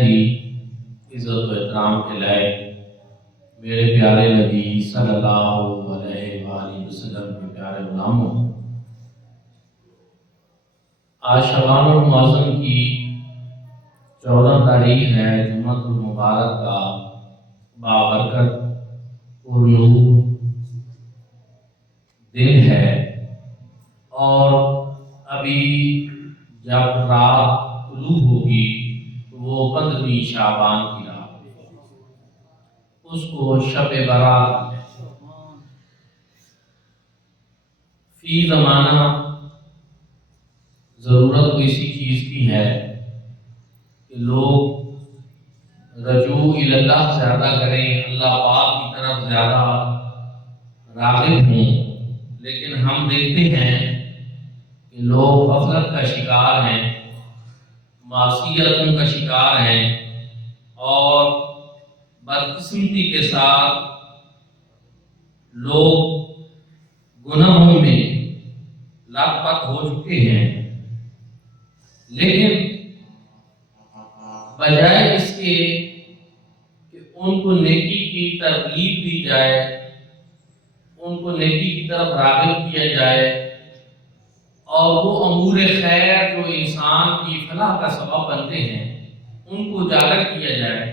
نہایت ہی عزت و احترام کے لائق میرے پیارے نبی صلی اللہ علیہ وآلہ وسلم کے پیارے غلاموں، آج شعبان المعظم کی 14 تاریخ ہے، جمعۃ المبارک کا بابرکت اور نور دن ہے، اور ابھی جب رات طلوع ہوگی تو وہ 15ویں شعبان کی رات ہے، اس کو شب برات ہے۔ فی زمانہ ضرورت اسی چیز کی ہے کہ لوگ رجوع اللہ زیادہ کریں، اللہ پاک کی طرف زیادہ راغب ہوں، لیکن ہم دیکھتے ہیں کہ لوگ غفلت کا شکار ہیں، معصیتوں کا شکار ہیں، اور بدقسمتی کے ساتھ لوگ گناہوں میں لت پت ہو چکے ہیں۔ لیکن بجائے اس کے کہ ان کو نیکی کی ترغیب دی جائے، ان کو نیکی کی طرف راغب کیا جائے، اور وہ امور خیر جو انسان کی فلاح کا سبب بنتے ہیں ان کو اجاگر کیا جائے،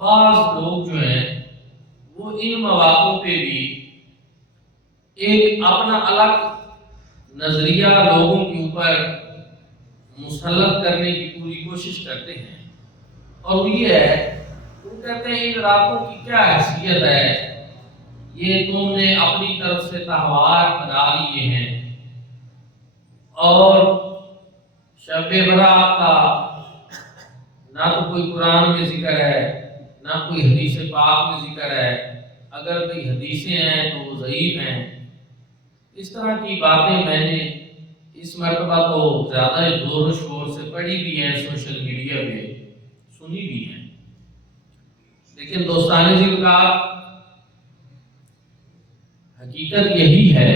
بعض لوگ جو ہیں وہ ان مواقع پہ بھی ایک اپنا الگ نظریہ لوگوں کے اوپر مسلط کرنے کی پوری کوشش کرتے ہیں، اور وہ یہ ہے، وہ کہتے ہیں ان راتوں کی کیا حیثیت ہے، یہ تم نے اپنی طرف سے تہوار بنا لیے ہیں، اور شب برات کا نہ تو کوئی قرآن میں ذکر ہے، نہ کوئی حدیث پاک میں ذکر ہے، اگر کوئی حدیثیں ہیں تو وہ ضعیف ہیں۔ اس طرح کی باتیں میں نے اس مرتبہ تو زیادہ زور و شور سے پڑھی بھی ہیں، سوشل میڈیا پہ سنی بھی ہیں، لیکن دوستان ذکر کا حقیقت یہی ہے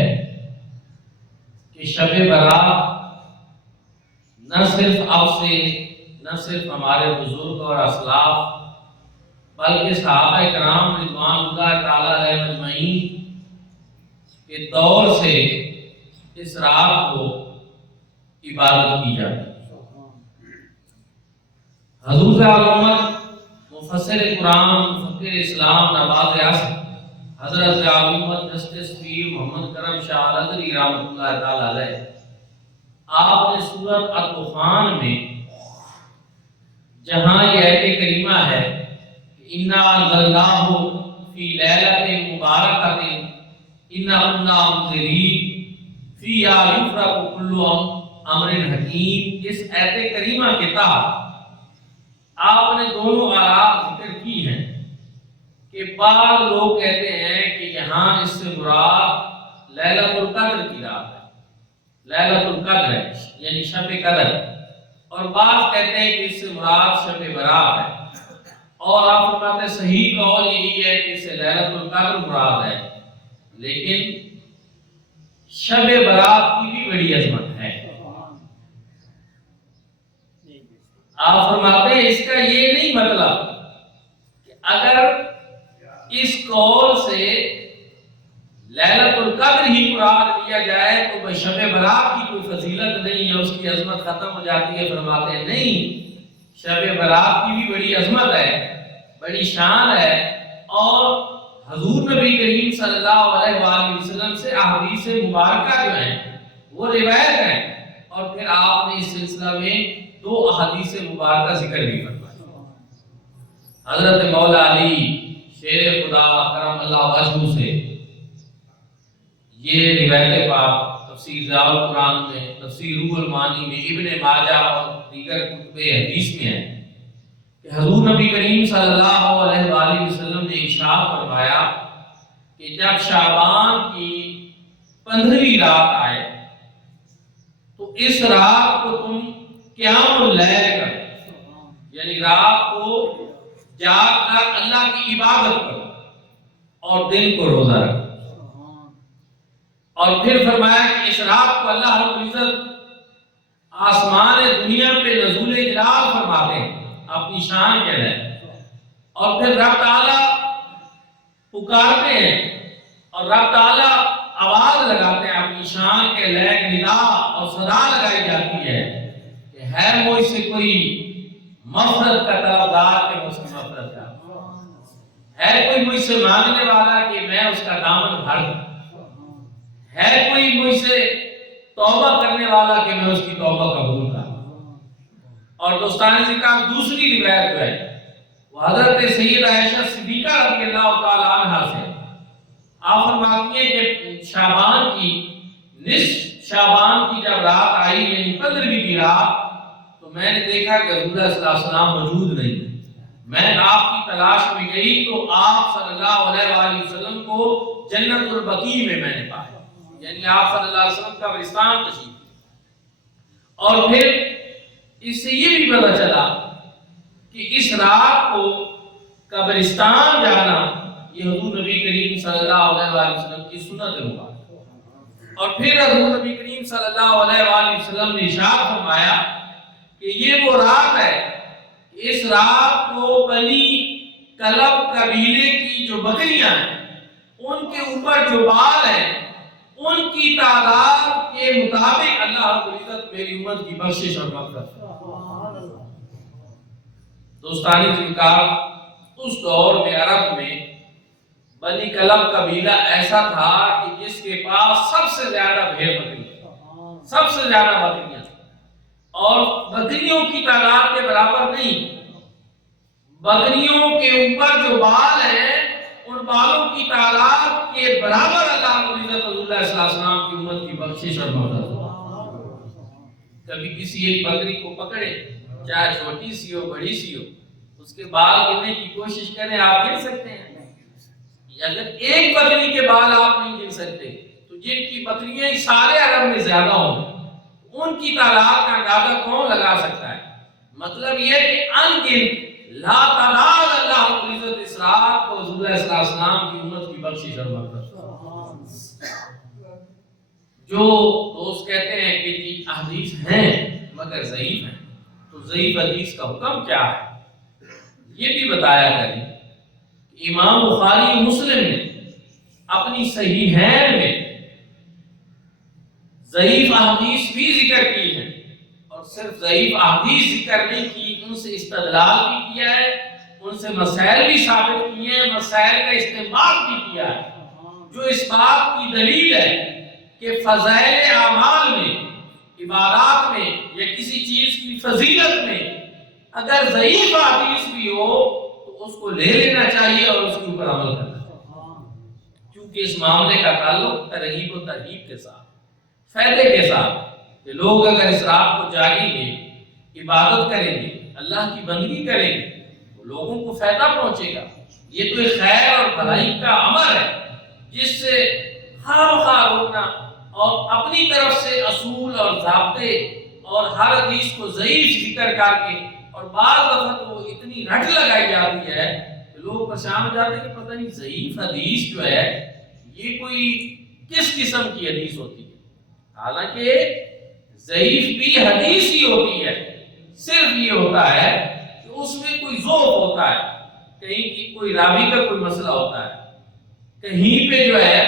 کہ شب برات نہ صرف اب سے، نہ صرف ہمارے بزرگ اور اسلاف، بلکہ صحابہ کرام رضوان اللہ تعالی علیہ اجمعین کے دور سے اس رات کو عبادت کی جاتی ہے۔ حضور امت مفسر قرآن، مفکر اسلام، نواز ریاست حضرت امت جسٹس پیر محمد کرم شاہ الازہری رحمۃ اللہ تعالی علیہ، آپ نے سورۃ الطوفان میں جہاں یہ آیت کریمہ ہے کہ انا انزلناہ فی لیلۃ مبارکۃ انا کنا منذرین فیہا یفرق کل امر حکیم، اس آیت کریمہ کے تحت آپ نے دونوں آیات ذکر کی ہیں کہ بعض لوگ کہتے ہیں کہ یہاں اس سے مراد لیلۃ القدر کی رات ہے، لیلۃ القدر ہے یعنی شب قدر، اور بعض کہتے ہیں کہ اس سے مراد شب برات ہے، اور آپ فرماتے ہیں صحیح قول یہی ہے کہ اس سے لیلۃ القدر مراد ہے، لیکن شب برات کی بھی بڑی عظمت ہے۔ آپ فرماتے ہیں اس کا یہ نہیں مطلب کہ اگر اس قول سے لیلۃ القدر ہی مراد لیا جائے تو بھئی شب برات کی کوئی فضیلت نہیں ہے، اس کی عظمت ختم ہو جاتی ہے۔ فرماتے ہیں نہیں، شب برات کی بھی بڑی عظمت ہے، بڑی شان ہے، اور حضور نبی کریم صلی اللہ علیہ وآلہ وسلم سے احادیث مبارکہ جو ہیں وہ روایت ہیں، اور پھر آپ نے اس سلسلہ میں 2 احادیث مبارکہ ذکر بھی فرمائی۔ حضرت مولا علی شیر خدا کرم اللہ وجہہ سے یہ روایت پاک تفسیر ضیاء القرآن میں، تفسیر روح المعانی میں، ابن ماجہ اور دیگر کتب حدیث میں ہے کہ حضور نبی کریم صلی اللہ علیہ وآلہ وسلم نے ارشاد فرمایا کہ جب شعبان کی 15ویں رات آئے تو اس رات کو تم قیام اللیل کرو، یعنی رات کو جاگ کر اللہ کی عبادت کرو اور دن کو روزہ رکھو، اور پھر فرمایا کہ اس رات کو اللہ رب العزت آسمان دنیا پہ نزول جلال فرماتے ہیں، اپنی شان کہہ رہے ہیں، اور پھر رب تعالیٰ پکارتے ہیں اور رب تعالیٰ آواز لگاتے ہیں، اپنی شان کے لیک ندا اور صدا لگائی جاتی ہے کہ ہے مجھ سے کوئی مغفرت کا طلبگار کہ میں اس کی مغفرت کروں، ہے کوئی مجھ سے مانگنے والا کہ میں اس کا دامن بھر دوں، ہے کوئی مجھ سے توبہ کرنے والا کہ میں اس کی توبہ قبول کروں۔ اور دوستان ذکر دوسری روایت جو ہے وہ حضرت سیدہ عائشہ صدیقہ رضی اللہ تعالی عنہا سے، آپ فرماتی ہیں کہ شعبان کی نصف شعبان کی جب رات آئی یعنی 15ویں کی رات، تو میں نے دیکھا کہ رسول اللہ صلی اللہ علیہ وسلم موجود نہیں، میں آپ کی تلاش میں گئی تو آپ صلی اللہ علیہ وآلہ وسلم کو جنت البقیع میں نے پایا، یعنی آپ صلی اللہ علیہ وسلم کا قبرستان تشریف۔ اور پھر اس سے یہ بھی پتہ چلا کہ اس رات کو قبرستان جانا یہ حضور نبی کریم صلی اللہ علیہ وآلہ وسلم کی سنت مبارک۔ اور پھر حضور نبی کریم صلی اللہ علیہ وآلہ وسلم نے ارشاد فرمایا کہ یہ وہ رات ہے، اس رات کو بنی کلب قبیلے کی جو بکریاں ہیں ان کے اوپر جو بال ہیں ان کی تعداد کے مطابق اللہ رب العزت میری امت کی بخشش اور مغفرت۔ دوستانی ذکر اس دور میں عرب میں بنی کلب قبیلہ ایسا تھا کہ جس کے پاس سب سے زیادہ بھیڑ بکریاں، سب سے زیادہ بکریاں، اور بکریوں کی تعداد کے برابر نہیں، بکریوں کے اوپر جو بال ہیں ان بالوں کی تعداد کے برابر اللہ رب العزت رسول اللہ صلی اللہ علیہ وسلم کی امت کی بخشش اور مغفرت۔ کبھی کسی ایک بکری کو پکڑے، چاہے چھوٹی سی ہو بڑی سی ہو، اس کے بال گننے کی کوشش کریں، آپ گن سکتے ہیں؟ اگر ایک بکری کے بال آپ نہیں گن سکتے تو جن کی بکریاں سارے عرب میں زیادہ ہوں ان کی تعداد کا اندازہ کون لگا سکتا ہے؟ مطلب یہ ہے کہ ان گن لا تعداد اللہ رب العزت اس رات کو رسول اللہ صلی اللہ علیہ وسلم کی امت کی بخشش اور مغفرت۔ جو دوست کہتے ہیں کہ جی احادیث ہیں مگر ضعیف ہیں، تو ضعیف حدیث کا حکم کیا ہے یہ بھی بتایا کریں۔ امام بخاری مسلم نے اپنی صحیحین میں ضعیف احادیث بھی ذکر کی ہے، اور صرف ضعیف احادیث ذکر نہیں کی، ان سے استدلال بھی کیا ہے، ان سے مسائل بھی ثابت کیے ہیں، مسائل کا استنباط بھی کیا ہے، جو اس بات کی دلیل ہے کہ فضائل اعمال میں، عبادات میں یا کسی چیز کی فضیلت میں اگر ضعیف حدیث بھی ہو تو اس کو لے لینا چاہیے اور اس کے اوپر عمل کرنا چاہیے، کیونکہ اس معاملے کا تعلق ترغیب و ترہیب کے ساتھ، فائدے کے ساتھ، کہ لوگ اگر اس رات کو جاگیں گے، عبادت کریں گے، اللہ کی بندگی کریں گے تو لوگوں کو فائدہ پہنچے گا۔ یہ تو ایک خیر اور بھلائی کا عمل ہے جس سے خواہ روکنا اور اپنی طرف سے اصول اور ضابطے اور ہر حدیث کو ضعیف ذکر کر کے، اور بعض دفعہ تو اتنی رٹ لگائی جاتی ہے کہ لوگ پریشان ہو جاتے ہیں کہ پتہ نہیں ضعیف حدیث جو ہے یہ کوئی کس قسم کی حدیث ہوتی ہے۔ حالانکہ ضعیف بھی حدیث ہی ہوتی ہے، صرف یہ ہوتا ہے کہ اس میں کوئی ذوق ہوتا ہے، کہیں کی کوئی راوی کا کوئی مسئلہ ہوتا ہے، کہیں پہ جو ہے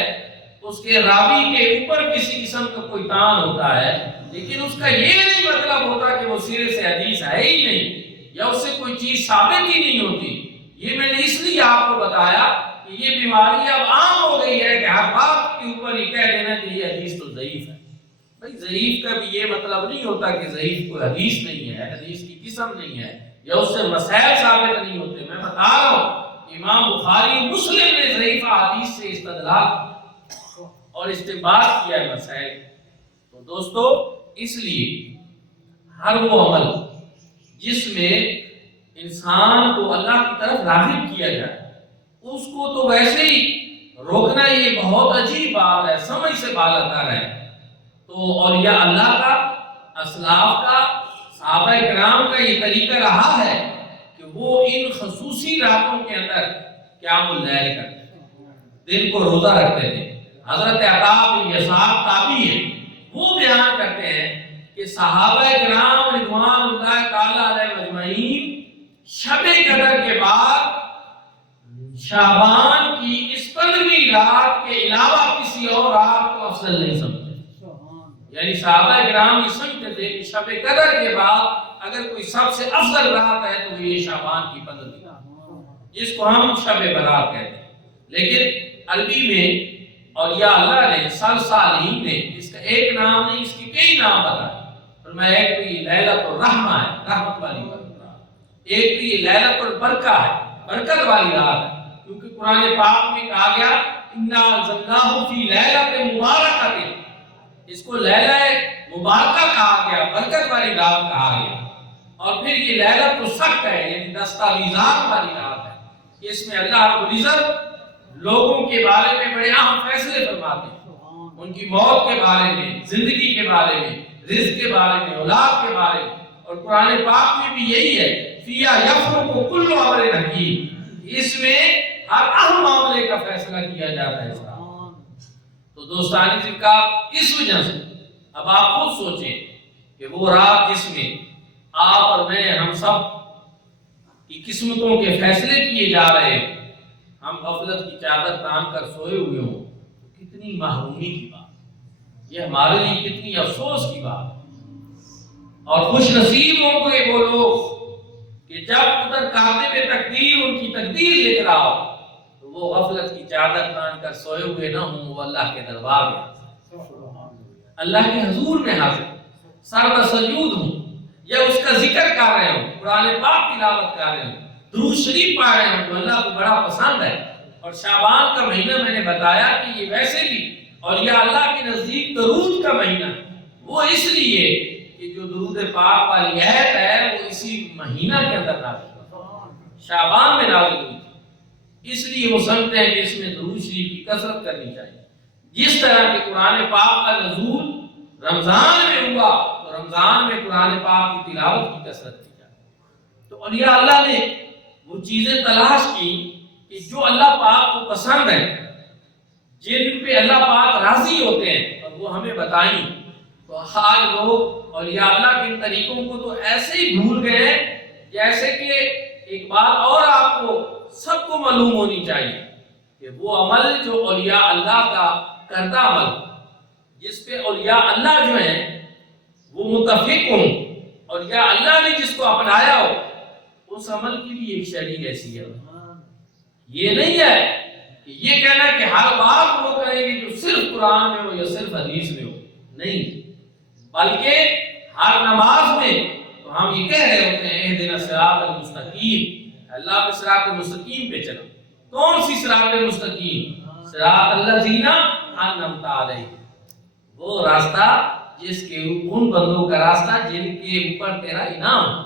اس کے راوی کے اوپر کسی قسم کا کوئی تان ہوتا ہے، لیکن اس کا یہ نہیں مطلب ہوتا کہ وہ سرے سے حدیث ہے ہی نہیں یا اس سے کوئی چیز ثابت ہی نہیں ہوتی۔ یہ میں نے اس لیے آپ کو بتایا کہ یہ بیماری اب عام ہو گئی ہے کہ ہر بات کے اوپر یہ کہہ دینا کہ یہ حدیث تو ضعیف ہے۔ بھائی ضعیف کا بھی یہ مطلب نہیں ہوتا کہ ضعیف کوئی حدیث نہیں ہے، حدیث کی قسم نہیں ہے یا اس سے مسائل ثابت نہیں ہوتے۔ میں بتا رہا ہوں امام بخاری مسلم نے ضعیف حدیث سے استدلال اور استنباط کیا ہے مسائل۔ تو دوستو اس لیے ہر وہ عمل جس میں انسان کو اللہ کی طرف راغب کیا جائے اس کو تو ویسے ہی روکنا یہ بہت عجیب بات ہے، سمجھ سے بالاتر ہے۔ تو اولیاء اللہ کا، اسلاف کا، صحابہ کرام کا یہ طریقہ رہا ہے کہ وہ ان خصوصی راتوں کے اندر قیام اللیل کرتے، دن کو روزہ رکھتے تھے۔ حضرت عطا بن یسار تابعی ہے، وہ بیان کرتے ہیں کہ صحابہ کرام رضوان اللہ تعالی علیہ مجمعین شب قدر کے بعد شعبان کی اس 15ویں رات کے علاوہ کسی اور رات کو افضل نہیں سمجھتے. یعنی صحابہ کرام یہ سمجھتے تھے کہ شب قدر کے بعد اگر کوئی سب سے افضل رات ہے تو یہ شعبان کی 15ویں رات جس کو ہم شب برات کہتے ہیں. لیکن عربی میں اور یا اللہ نے صالحین نے اس کا ایک نام نہیں، اس کے کئی نام بتائے. فرمایا ایک تو یہ لیلۃ الرحمہ ہے، رحمت والی رات. ایک تو یہ لیلۃ البرکہ ہے، برکت والی رات ہے، کیونکہ قرآن پاک میں کہا گیا انا انزلناہ فی لیلۃ مبارکۃ. اس کو لیلہ مبارکہ کہا گیا، برکت والی رات کہا گیا. اور پھر یہ لیلۃ الصق ہے، یعنی دستاویزات والی رات ہے. اس میں اللہ رب العزت لوگوں کے بارے میں بڑے اہم فیصلے فرماتے ہیں، ان کی موت کے بارے میں، زندگی کے بارے میں، رزق کے بارے میں، اولاد کے بارے میں. اور قرآن پاک میں بھی یہی ہے فیہا یفرق کل امر حکیم، اس میں ہر اہم معاملے کا فیصلہ کیا جاتا ہے. تو دوستانی ذکر اس وجہ سے اب آپ خود سوچیں کہ وہ رات جس میں آپ اور میں، ہم سب کی قسمتوں کے فیصلے کیے جا رہے ہیں، ہم غفلت کی چادر تان کر سوئے ہوئے ہوں، تو کتنی محرومی کی بات، یہ ہمارے لیے کتنی افسوس کی بات. اور خوش نصیب ہوں گے وہ لوگ کہ جب ادھر کاتب تقدیر ان کی تقدیر لکھ رہا ہو تو وہ غفلت کی چادر تان کر سوئے ہوئے نہ ہوں، وہ اللہ کے دربار میں، اللہ کے حضور میں حاضر سر بسجود ہوں، یا اس کا ذکر کر رہے ہوں، قرآن پاک تلاوت کر رہے ہوں، درود شریف پڑھ رہے ہوں، تو اللہ کو بڑا پسند ہے. اور شعبان کا مہینہ میں نے بتایا کہ یہ ویسے بھی اور یہ اللہ کے نزدیک درود کا مہینہ ہے. وہ اس لیے کہ جو درود پاک والی آیت ہے وہ اسی مہینہ کے اندر نازل ہوئی، شعبان میں نازل ہوئی تھی. اس لیے وہ سمجھتے ہیں کہ اس میں درود شریف کی کثرت کرنی چاہیے. جس طرح کہ قرآن پاک کا نزول رمضان میں ہوا تو رمضان میں قرآن پاک کی تلاوت کی کثرت کی جائے. تو اولیاء اللہ نے وہ چیزیں تلاش کی کہ جو اللہ پاک کو پسند ہے، جن پہ اللہ پاک راضی ہوتے ہیں، اور وہ ہمیں بتائیں. تو آج لوگ اولیاء اللہ کے طریقوں کو تو ایسے ہی بھول گئے ہیں جیسے کہ ایک بات اور آپ کو سب کو معلوم ہونی چاہیے کہ وہ عمل جو اولیاء اللہ کا کردہ عمل، جس پہ اولیاء اللہ جو ہیں وہ متفق ہوں، اولیاء اللہ نے جس کو اپنایا ہو، اس عمل کی بھی ایک شرعی حیثیت ہے. یہ نہیں ہے کہ یہ کہنا کہ ہر بات وہ کریں گے جو صرف قرآن میں ہو یا صرف حدیث میں ہو، نہیں، بلکہ ہر نماز میں تو ہم یہ کہہ رہے ہوتے ہیں اہدنا الصراط المستقیم، اللہ کے صراط المستقیم پہ چلو. کون سی صراط المستقیم؟ صراط الذین انعمت علیہم، وہ راستہ جس کے ان بندوں کا راستہ جن کے اوپر تیرا انعام،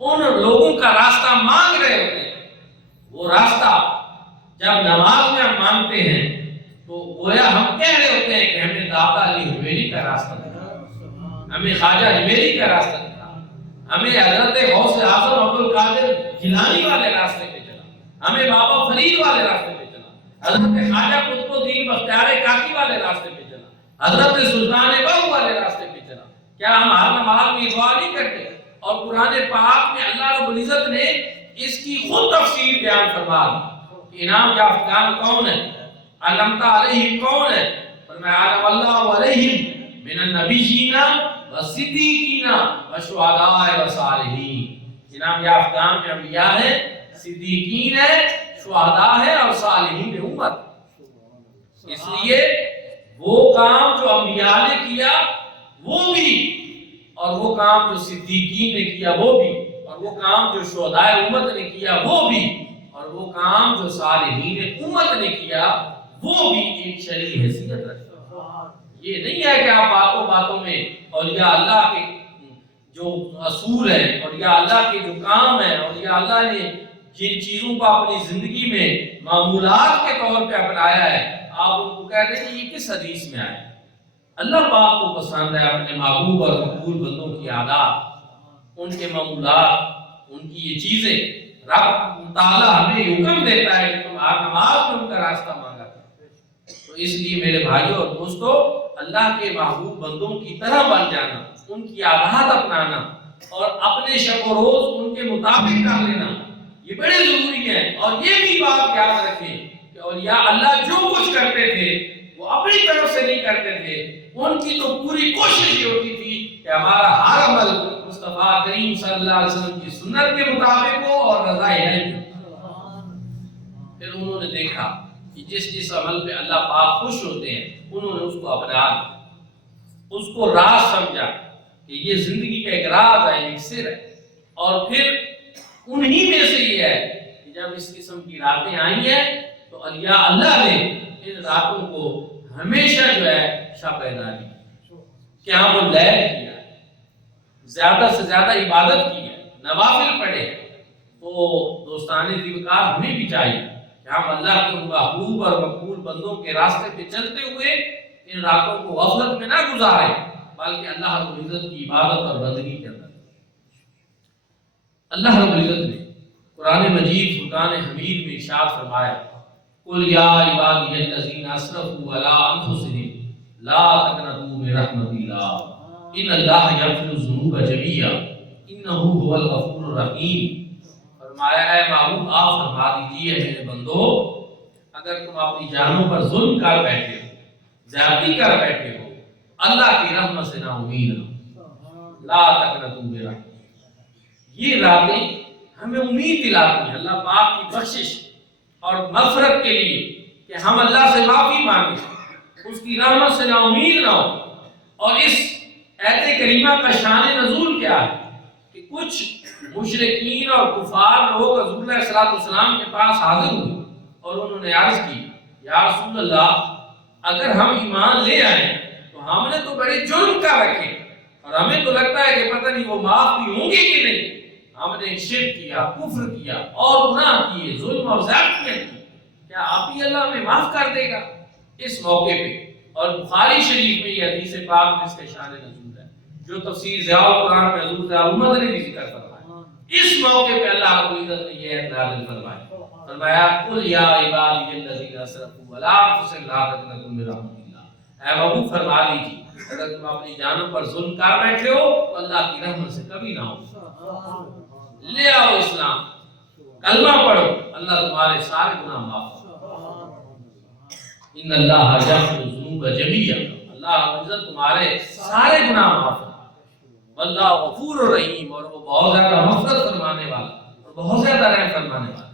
ان لوگوں کا راستہ مانگ رہے ہوتے ہیں. وہ راستہ جب نماز میں ہم مانگتے ہیں تو گویا ہم کہہ رہے ہوتے ہیں کہ ہمیں داتا علی حویری کا راستہ دکھا، ہمیں خواجہ حویری کا راستہ دکھا، ہمیں حضرت غوث اعظم عبد القادر جیلانی والے راستے پہ چلا، ہمیں بابا فرید والے راستے پہ چلا، حضرت خواجہ قطب الدین بختیار کاکی والے راستے پہ چلا، حضرت سلطان بہو والے راستے پہ چلا. کیا ہم ہر نماز میں دعا نہیں کرتے؟ اور قرآن پاک میں اللہ رب العزت نے اس کی خود تفسیر بیان فرما دی. انعام یافتگان کون ہے، علمت علیہم کون ہے؟ فرمایا علم اللہ علیہم من النبیین والصدیقین والشہداء والصالحین. انعام یافتگان میں انبیاء ہیں، صدیقین ہیں، شہداء ہیں اور صالحین امت. اس لیے وہ کام جو انبیاء نے کیا وہ بھی، اور وہ کام جو صدیقین نے کیا وہ بھی، اور وہ کام جو شہداء امت نے کیا وہ بھی، اور وہ کام جو صالحین امت نے کیا وہ بھی ایک شرعی حیثیت رکھتا ہے. یہ نہیں ہے کہ آپ باتوں باتوں میں اولیاء اللہ کے جو اصول ہیں، اولیاء اللہ کے جو کام ہیں، اولیاء اللہ نے جن چیزوں کو اپنی زندگی میں معمولات کے طور پہ اپنایا ہے، آپ ان کو کہتے ہیں کہ یہ کس حدیث میں آیا؟ اللہ پاک کو پسند ہے اپنے محبوب اور مقبول بندوں کی عادات، ان کے معمولات، ان کی یہ چیزیں. رب تعالیٰ ہمیں حکم دیتا ہے کہ تم ہر نماز میں ان کا راستہ مانگا کرو. تو اس لیے میرے بھائیوں اور دوستو، اللہ کے محبوب بندوں کی طرح بن جانا، ان کی عادات اپنانا اور اپنے شب و روز ان کے مطابق کر لینا یہ بڑے ضروری ہے. اور یہ بھی بات یاد رکھیں کہ اولیاء اللہ جو کچھ کرتے تھے وہ اپنی طرف سے نہیں کرتے تھے، ان کی تو پوری کوشش یہ ہوتی تھی کہ ہمارا ہر عمل مصطفیٰ کریم صلی اللہ علیہ وسلم کی سنت کے مطابق ہو اور رضا الہی. پھر انہوں نے دیکھا کہ جس عمل پہ اللہ پاک خوش ہوتے ہیں انہوں نے اس کو اپنا لیا، اس کو راز سمجھا کہ یہ زندگی کا ایک راز ہے، ایک سر ہے. اور پھر انہی میں سے یہ ہے کہ جب اس قسم کی راتیں آئی ہیں تو اولیاء اللہ نے ان راتوں کو ہمیشہ جو ہے شب بیداری قیام اللیل کیا، زیادہ سے زیادہ عبادت کی ہے، نوافل پڑھے. تو دوستان دیوکار ہمیں بھی چاہیے کہ ہم اللہ کے محبوب اور مقبول بندوں کے راستے پہ چلتے ہوئے ان راتوں کو غفلت میں نہ گزاریں بلکہ اللہ رب العزت کی عبادت اور بندگی کے اندر. اللہ رب العزت نے قرآن مجید فرقان حمید میں ارشاد فرمایا قل یا عبادی الذین اسرفوا علی انفسہم لا تقنطوا من رحمت اللہ ان اللہ یغفر الذنوب جميعا انہ هو الغفور الرحیم. فرمایا اے محبوب آپ فرما دیجیے میرے بندو اگر تم اپنی جانوں پر ظلم کر بیٹھے ہو، زیادتی کر بیٹھے ہو، اللہ کی رحمت سے نا امید رہو. لا تقنطوا من رحمت. یہ راتیں ہمیں امید دلاتی ہیں اللہ پاک کی بخشش اور مغفرت کے لیے کہ ہم اللہ سے معافی مانگیں، اس کی رحمت سے نا امید نہ ہو. اور اس آیت کریمہ کا شان نزول کیا ہے کہ کچھ مشرکین اور کفار لوگ حضور علیہ السلام کے پاس حاضر ہوئے اور انہوں نے عرض کی یا رسول اللہ اگر ہم ایمان لے آئیں تو ہم نے تو بڑے جرم کر رکھے اور ہمیں تو لگتا ہے کہ پتہ نہیں وہ معاف بھی ہوں گے کہ نہیں. ہم نے شرک کیا، کفر کیا اور گناہ کیے، ظلم اور زیادتیاں کی، کیا آپ ہی اللہ ہمیں معاف کر دے گا؟ اس موقع پہ اور بخاری شریف میں یہ حدیث پاک میں اس کا شان نزول ہے جو تفسیر ضیاء القرآن میں حضور احمد نے بھی ذکر فرمایا. اس موقع پہ اللہ رب العزت نے یہ آیت نازل فرمائی، فرمایا قل یا عبادی الذین اسرفوا علی انفسہم لا تقنطوا من رحمت اللہ. اے محبوب فرما دیجیے اگر تم اپنی جانوں پر ظلم کر بیٹھے ہو تو اللہ کی رحمت سے کبھی نہ ہو. لے آؤ اسلام، کلمہ پڑھو، اللہ تمہارے سارے گناہ معاف کرے. ان اللہ یغفر الذنوب جميعا. اللہ رب العزت تمہارے سارے گناہ معاف کرے. واللہ غفور الرحیم، اور وہ بہت زیادہ مغفرت فرمانے والا اور بہت زیادہ رحم فرمانے والا.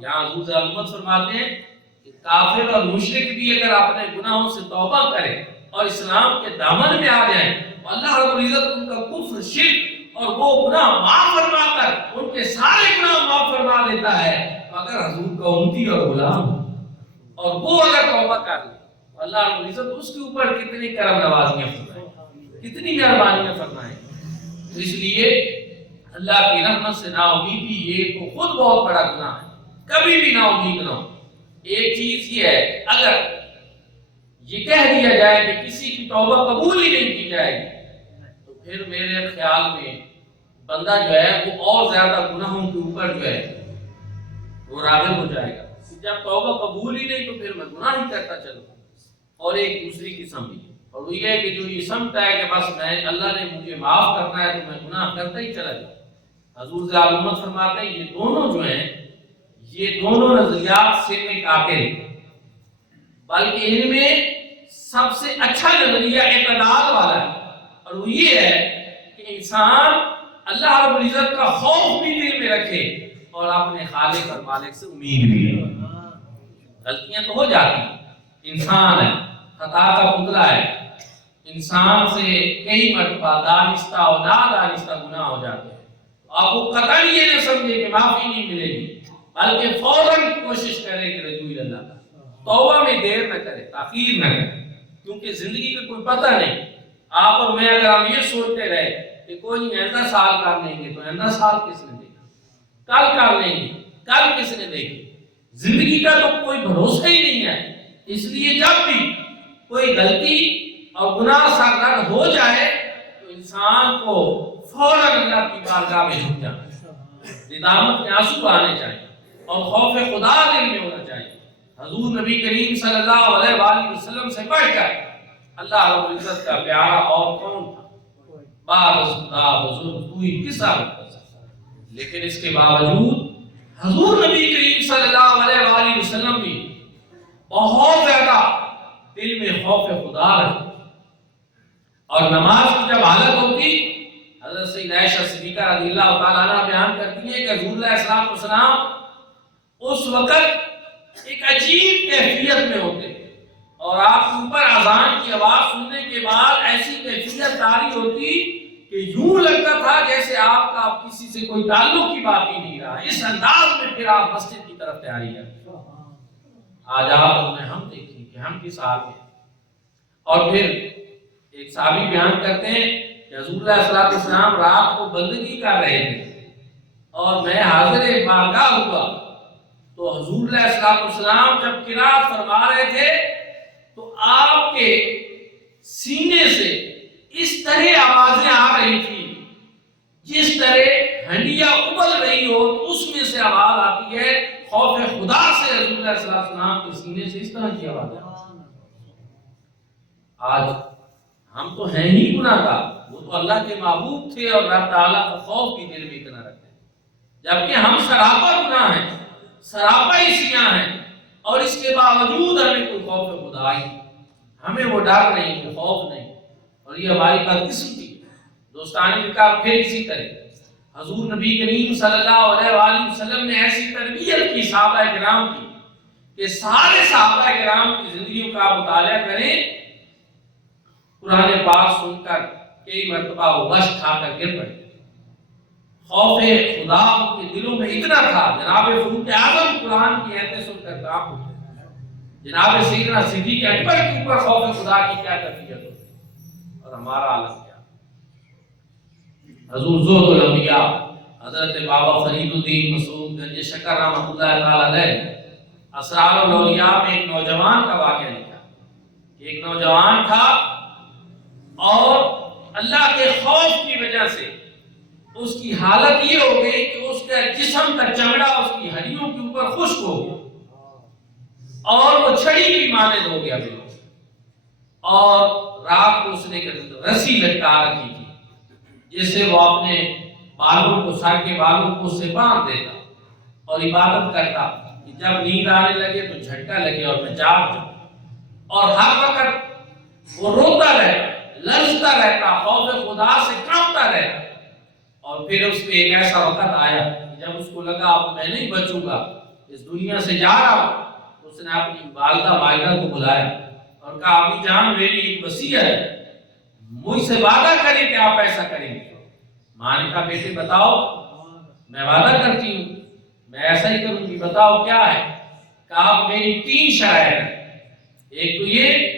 یہاں حضور احمد فرماتے ہیں کہ کافر اور مشرک بھی اگر اپنے گناہوں سے توبہ کرے اور اسلام کے دامن میں آ جائیں تو اللہ رب العزت ان کا کفر، شرک اور وہ گناہ معاف فرما کر ان کے سارے گناہ معاف فرما دیتا ہے. اگر حضور کا امتی اور غلام اور وہ اگر توبہ کر لے تو اللہ رب العزت اس کے اوپر کتنی کرم نوازیاں فرمائے، کتنی مہربانیاں فرمائے. اس لیے اللہ کی رحمت سے نا امیدی یہ تو خود بہت بڑا گناہ ہے، کبھی بھی نا امید نہ ہو. ایک چیز یہ ہے اگر یہ کہہ دیا جائے کہ کسی کی توبہ قبول ہی نہیں کی جائے گی تو پھر میرے خیال میں بندہ جو ہے وہ اور زیادہ گناہوں کے اوپر جو ہے وہ راغب ہو جائے گا. جب توبہ قبول ہی نہیں تو پھر میں گناہ ہی کرتا چلوں. اور ایک دوسری قسم بھی اور وہ یہ ہے کہ جو یہ سمجھتا ہے کہ بس میں اللہ نے مجھے معاف کرنا ہے تو میں گناہ کرتا ہی چلا جاؤں. حضور صلی اللہ علیہ وسلم فرماتے ہیں یہ دونوں جو ہیں یہ دونوں نظریات سے ایک آتے ہیں، بلکہ ان میں سب سے اچھا نظریہ اعتدال والا ہے اور وہ یہ ہے کہ انسان اللہ رب العزت کا خوف بھی دل میں رکھے اور اپنے خالق اور مالک سے امید بھی رکھے. غلطیاں تو ہو جاتی ہیں، انسان ہے، خطا کا پتلا ہے، انسان سے کئی مرتبہ دانستہ اور نادانستہ گناہ ہو جاتے ہیں. آپ کو قطعاً یہ نہ سمجھے کہ معافی نہیں ملے گی بلکہ فوراً کوشش کرے کہ رجوع اللہ کا توبہ میں دیر نہ کرے، تاخیر نہ کرے، کیونکہ زندگی کا کوئی پتہ نہیں. آپ اور میں اگر ہم یہ سوچتے رہے کہ کوئی آئندہ سال کر لیں گے تو آئندہ سال کس نے دیکھا، کل کر لیں گے کل کس نے دیکھی، زندگی کا تو کوئی بھروسہ ہی نہیں ہے. اس لیے جب بھی کوئی غلطی اور گناہ سرزد ہو جائے تو انسان کو فوراً اللہ کی بارگاہ میں جھک جانا چاہیے، ندامت میں آنسو آنے چاہیے اور خوف خدا دل میں ہونا چاہیے. حضور نبی کریم صلی اللہ علیہ وآلہ وسلم سے بڑھ کر اللہ رب العزت کا پیارا اور کون تھا؟ بارز خدا بزرگ کوئی کسا کر سکتا. لیکن اس کے باوجود حضور نبی کریم صلی اللہ علیہ وآلہ وسلم بھی بہت زیادہ دل میں خوف خدا رکھتے، اور نماز کی جب حالت ہوتی، حضرت سیدہ عائشہ صدیقہ رضی اللہ تعالیٰ عنہ بیان کرتی ہیں کہ حضور علیہ السلام اس وقت ایک عجیب کیفیت میں ہوتے، اور آپ کے اوپر اذان کی آواز سننے کے بعد ایسی کیفیت طاری ہوتی کہ یوں لگتا تھا جیسے آپ کا کسی سے کوئی تعلق کی بات ہی نہیں رہا۔ اس انداز میں پھر آپ مسجد کی طرف تیاری کرتے۔ آج آپ میں ہم دیکھیں کہ ہم کس حال میں، اور پھر ایک صحابی بیان کرتے ہیں کہ حضور علیہ السلام رات کو بندگی کر رہے تھے اور میں حاضر بارگاہ ہوا، تو حضور علیہ السلام جب قرات فرما رہے تھے تو آپ کے سینے سے اس طرح آوازیں آ رہی تھی جس طرح ہنڈیا ابل رہی ہو تو اس میں سے آواز آتی ہے، خوف خدا سے رسول اللہ صلی اللہ علیہ وسلم کے سینے سے اس طرح کی آواز ہے۔ آج ہم تو ہیں ہی گناہ گار، وہ تو اللہ کے محبوب تھے اور رب تعالیٰ کا خوف بھی دل میں اتنا رکھتے ہیں، جبکہ ہم سراپا گناہ ہیں، سراپا عصیاں ہیں، اور اس کے باوجود ہمیں کوئی خوف خدا ہی، ہمیں وہ ڈر نہیں، وہ خوف نہیں، اور یہ ہماری بدقسمتی ہے۔ دوستانی نکاح پھر اسی طرح حضور نبی کریم صلی اللہ علیہ وآلہ وسلم نے ایسی تربیت کی صحابہ کرام کی کہ سارے صحابہ کرام کی زندگیوں کا مطالعہ کریں، قرآن پاک سن کر کئی مرتبہ وہ غش کھا کر گر پڑے۔ خوف خدا ان کے دلوں میں اتنا تھا، جناب فاروق اعظم قرآن کی آیتیں سن کر کانپ اٹھے، جناب سیدنا صدیق اکبر کے اوپر خوف خدا کی کیا کیفیت ہوتی، اور ہمارا عالم کیا۔ حضور زہد الانبیاء حضرت بابا فرید الدین مسعود گنج شکر رحمۃ اللہ تعالی علیہ اسرار الاولیاء میں ایک نوجوان کا واقعہ لکھا کہ ایک نوجوان تھا اور اللہ کے خوف کی وجہ سے اس کی حالت یہ ہو گئی کہ اس کا جسم کا چمڑا اس کی ہڈیوں کے اوپر خشک ہو گیا اور وہ چھڑی کی مانند ہو گیا بالکل، اور رات کو اس نے رسی لٹکا رکھی تھی جس سے وہ اپنے بالوں کو، سر کے بالوں کو سے باندھ دیتا اور عبادت کرتا کہ جب نیند آنے لگے تو جھٹکا لگے اور میں جاگ جاؤں، اور ہر وقت وہ روتا رہتا، لرزتا رہتا، خوف خدا سے کانپتا رہتا۔ اور پھر اس پہ ایک ایسا وقت آیا جب اس کو لگا اب میں نہیں بچوں گا، اس دنیا سے جا رہا ہوں، اس نے اپنی والدہ مائدہ کو بلایا اور کہا امی جان میری ایک وصیت ہے، مجھ سے وعدہ کریں کہ آپ ایسا کریں گے۔ ماں نے کہا بیٹے بتاؤ، میں وعدہ کرتی ہوں میں ایسا ہی کروں گی، بتاؤ کیا ہے؟ کہا میری 3 شرائط ہیں، ایک تو یہ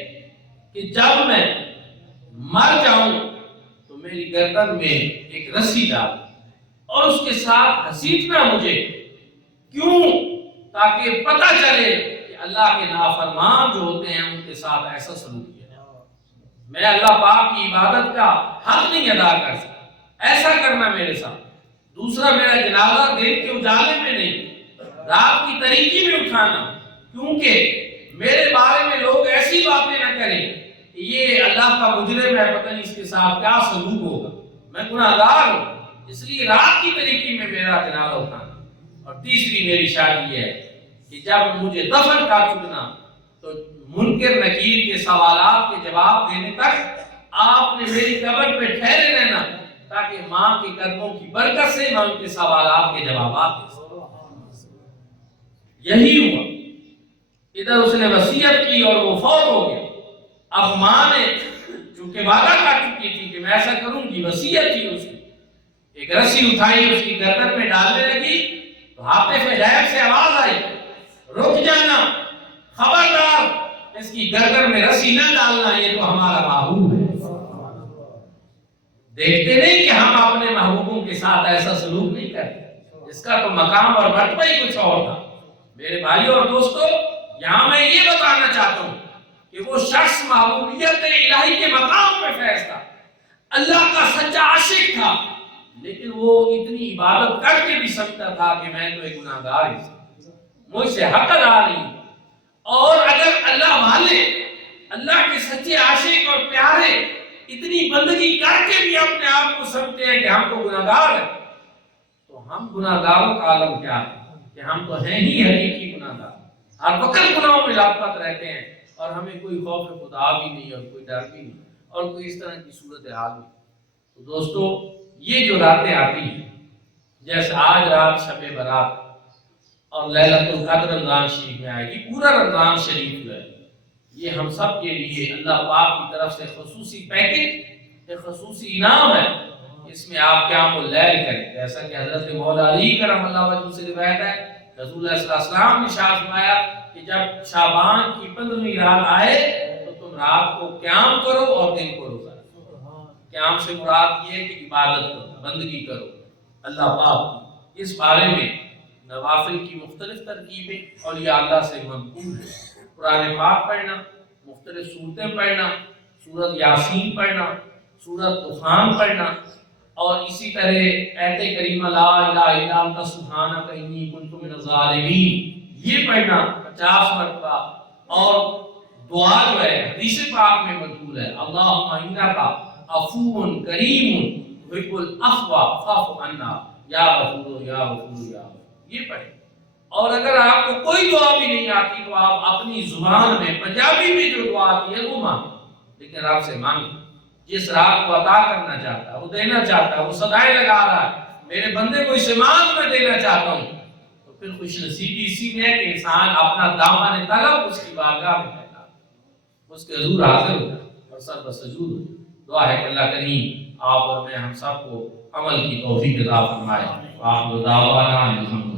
کہ جب میں مر جاؤں تو میری گردن میں ایک رسی ڈال اور اس کے ساتھ گھسیٹنا مجھے، کیوں؟ تاکہ پتہ چلے کہ اللہ کے نافرمان جو ہوتے ہیں ان کے ساتھ ایسا سلوک کیا جائے، میں اللہ پاک کی عبادت کا حق نہیں ادا کر سکتا، ایسا کرنا میرے ساتھ۔ دوسرا میرا جنازہ دن کے اجالے میں نہیں، رات کی تاریکی میں اٹھانا، کیونکہ میرے بارے میں لوگ ایسی باتیں نہ کریں کہ یہ اللہ کا مجرم ہے، پتہ نہیں اس کے ساتھ کیا سلوک ہوگا، میں گناہ گار ہوں، اس لیے رات کی تاریکی میں میرا جنازہ اٹھانا۔ اور تیسری میری شادی یہ ہے کہ جب مجھے دفن کر چکنا تو منکر نکیر کے سوالات کے جواب دینے تک آپ نے میری قبر پہ ٹھہرے رہنا، تاکہ ماں کے قدموں کی برکت سے میں ان کے سوالات کے جوابات دے سکوں۔ یہی ہوا، ادھر اس نے وصیت کی اور وہ فوت ہو گیا۔ اب ماں نے چونکہ وعدہ کر چکی تھی کہ میں ایسا کروں گی، وصیت کی اس نے، ایک رسی اٹھائی اس کی گردن میں ڈالنے لگی تو حاطف غیب سے آواز آئی رک جانا، خبردار اس کی گردن میں رسی نہ ڈالنا، یہ تو ہمارا محبوب ہے۔ دیکھتے نہیں کہ ہم اپنے محبوبوں کے ساتھ ایسا سلوک نہیں کرتے، اس کا تو مقام اور مرتبہ ہی کچھ اور تھا۔ میرے بھائیوں اور دوستو، یہاں میں یہ بتانا چاہتا ہوں کہ وہ شخص محبوبیت الہی کے مقام پہ فیض تھا، اللہ کا سچا عاشق تھا، لیکن وہ اتنی عبادت کر کے بھی سمجھتا تھا کہ میں تو ایک گناہ گار ہی، مجھ سے حق ادا نہیں۔ اور اگر اللہ والے، اللہ کے سچے عاشق اور پیارے اتنی بندگی کر کے بھی اپنے آپ کو سمجھتے ہیں کہ ہم تو گناہ گار ہیں، تو ہم گناہ گاروں کا عالم کیا ہے کہ ہم تو ہیں ہی حقیقی گناہ گار، ہر وقت گناہوں میں لاپت رہتے ہیں اور ہمیں کوئی خوف خدا بھی نہیں اور کوئی ڈر بھی نہیں اور کوئی اس طرح کی صورتحال نہیں۔ تو دوستو یہ جو راتیں آتی ہیں، جیسے آج رات شب برات اور لیلۃ القدر رمضان شریف میں آئے گی، پورا رمضان شریف جو ہے یہ ہم سب کے لیے اللہ پاک کی طرف سے خصوصی پیکج، ایک خصوصی انعام ہے۔ اس میں آپ قیام اللیل کریں، جیسا کہ حضرت مولا علی کرم اللہ وجہ سے روایت ہے، رسول اللہ صلی اللہ علیہ وسلم نے ارشاد فرمایا کہ جب شعبان کی 15ویں رات آئے تو تم رات کو قیام کرو اور دن کو روزہ رکھو۔ قیام سے مراد یہ ہے کہ عبادت کرو، بندگی کرو اللہ پاک۔ اس بارے میں نوافل کی مختلف ترکیبیں اور یہ اللہ سے منقول ہے۔ قرآن پاک پڑھنا، مختلف صورتیں پڑھنا، سورت یاسین پڑھنا، سورت دخان پڑھنا، اور اسی طرح آیت کریمہ لا الہ الا انت سبحانک انی کنت من الظالمین یہ پڑھنا 50 مرتبہ، اور دعا جو ہے حدیث پاک میں مذکور ہے، اللہم انک عفو کریم تحب العفو فاعف عنا یا غفور یا غفور یا غفور، یہ پڑھیں۔ اور اگر آپ کو کوئی دعا بھی نہیں آتی تو آپ اپنی زبان میں پنجابی میں جو دعا آتی ہے وہ مانگیں، لیکن رب سے مانگیں۔ جس رات کو عطا کرنا چاہتا ہے، وہ دینا چاہتا ہے، وہ صدائیں لگا رہا ہے میرے بندے کو اسے مانگ میں دینا چاہتا ہوں، تو پھر خوش نصیبی اسی میں ہے کہ انسان اپنا دامن طلب اس کی بارگاہ میں پھیلا، اس کے حضور حاضر ہو جائے اور سر بسجود ہو جائے۔ دعا ہے کہ اللہ کریم آپ اور میں ہم سب کو عمل کی توفیق عطا فرمائے۔ وآخر دعوانا الحمدللہ۔